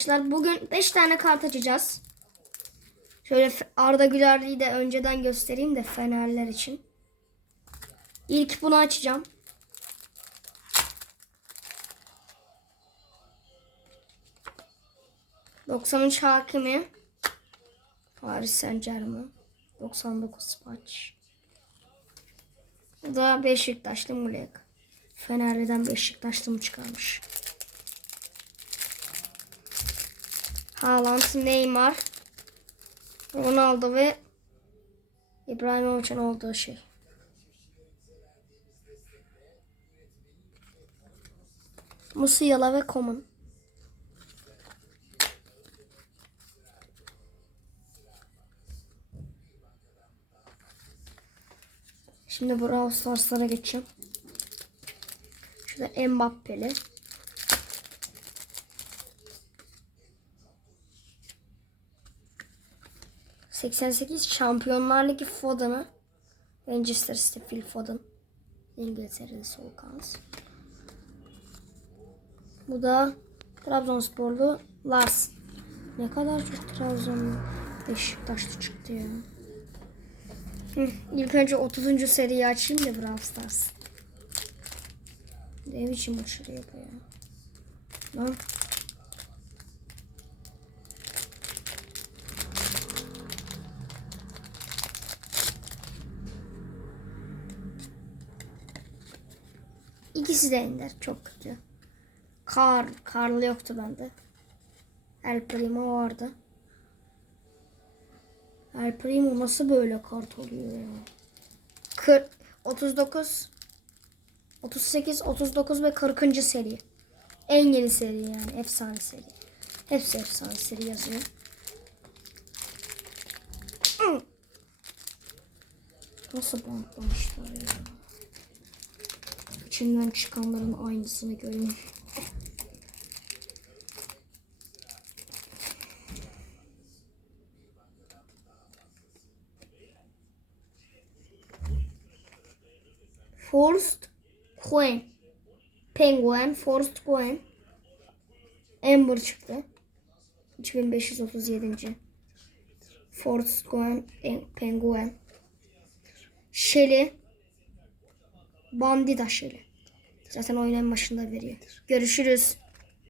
Arkadaşlar bugün 5 tane kart açacağız. Şöyle Arda Güler'i de önceden göstereyim de Fenerler için. İlk bunu açacağım. ...93 Hakimi... ...Paris Saint Germain... ...99 Spaç... ...bu da Beşiktaşlı Mulek... ...Fenerli'den Beşiktaşlı mı çıkarmış... Haaland, Neymar, Ronaldo ve İbrahimovic'in olduğu şey. Musiala ve Coman. Şimdi Brawl Stars'lara geçeceğim. Şurada Mbappe'li. ...88 Şampiyonlar Ligi Foden'ı... ...Manchester City Phil Foden... ...İngiltere'de sol kanat. Bu da... ...Trabzonsporlu Lars. Ne kadar çok Trabzon... ...Beşiktaşlı çıktı ya. Hı, ilk önce 30. seriyi açayım da Brawl Stars. Ne biçim uçuruyor bu ya. Lan. İkisi de ender. Çok kötü. Kar. Karlı yoktu bende. El Primo vardı. El Primo nasıl böyle kart oluyor ya? 40, 39 38, 39 ve 40. seri. En yeni seri yani. Efsane seri. Hepsi efsane seri yazıyor. Nasıl bantlamışlar ya? İçinden çıkanların aynısını görüyorum. Forced Coin. Penguin, Forced Coin. Ember çıktı. 3537. Forced Coin, en- Penguin. Shelly. Bandida Shelly. Zaten oyunun başında veriyor. Görüşürüz.